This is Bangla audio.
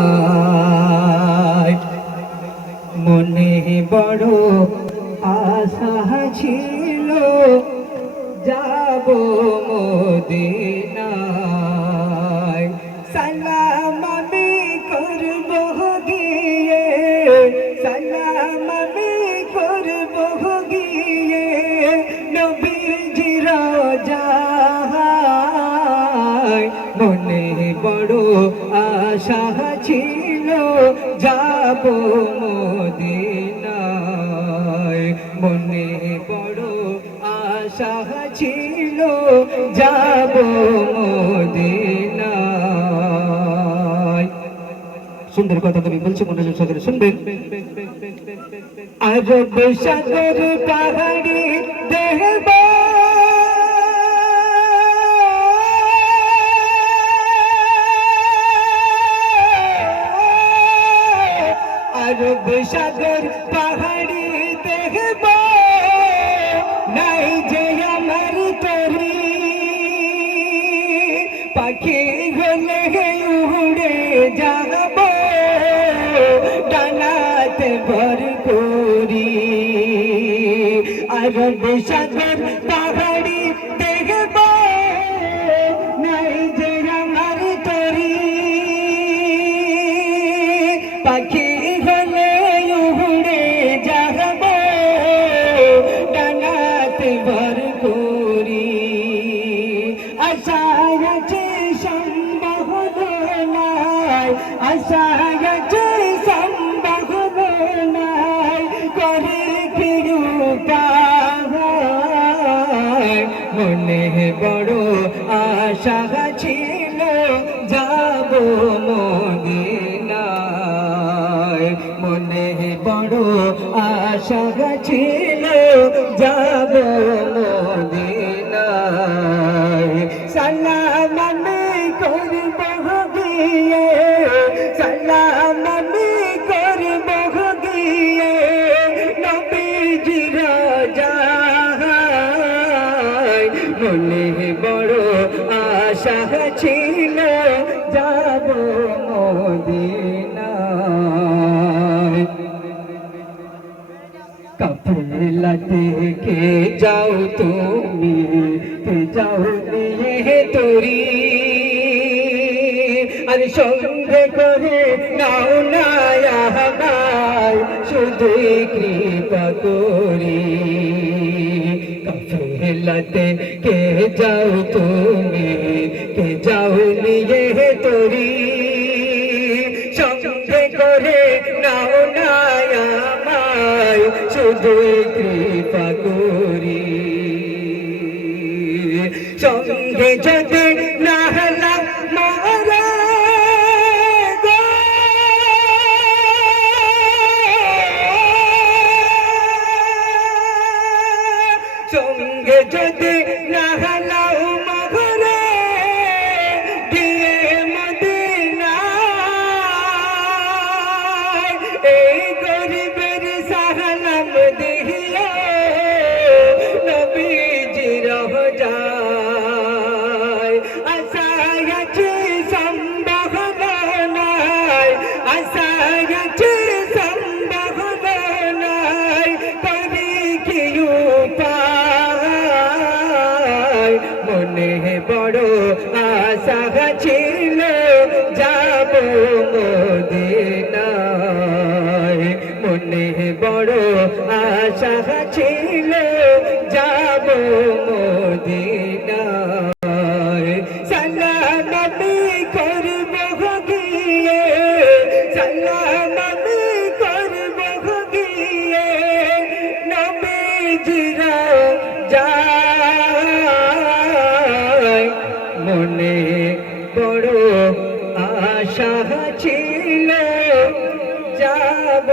মদিনায় মনে বড় আশা ছিল যাব মদিনায় সালাম আমি করব গিয়ে সালাম আমি করব গিয়ে নবীজির রওজায় মনে বড় আশা ছিল যাব মদিনায় মনে বড় আশা ছিল যাব মদিনায়। সুন্দর কথা তুমি বলছো, মনোযোগ সহকারে শুনবেন। আরব সাগর পাহাড়ি দেখব আরব সাগর পাহাড়ি দেখব নাই যে আমার তরি পাখি হলে উড়ে যাব ডানাতে ভর করি আরব সাগর পাহাড়ি দেখব নাই যে আমার তরি পাখি হলে উড়ে যাব ডানাতে ভর করি আশায় আছে সম্ভব নাই আশায় আছে সম্ভব নাই করে কৃপায় মনে বড় আশা ছিল যাব মদিনায় মনে বড় আশা ছিল যাব মদিনায় সালাম আমি করব গিয়ে সালাম আমি করব গিয়ে নবীজির রওজায় মনে বড় আশা ছিল যাব মদিনায় কাফেলা থেকে যাও তুমি যাও নিয়ে তোরি আর সঙ্গে করে নাও না আমায় শুধুই কৃপা করি কাফেলা থেকে যাও তুমি যাও নিয়ে তোরি সঙ্গে করে নাও না আমায় শুধুই কৃপা করি সঙ্গে যদি না হলাম মারা সঙ্গে যদি না হলাম মগরে দিয়ে মদিনায় এই গরিবের সালাম দিও নবীজির রওজায় আশায় আছে সম্ভব নাই আশায় আছে সম্ভব নাই করি কি উপায় মনে বড় আশা ছিল যাব মদিনায় মনে বড় আশা ছিল যাব মদিনায় সালাম আমি করব গিয়ে সালাম আমি করব গিয়ে নবীজির রওজায় মনে বড় আশা ছিল যাব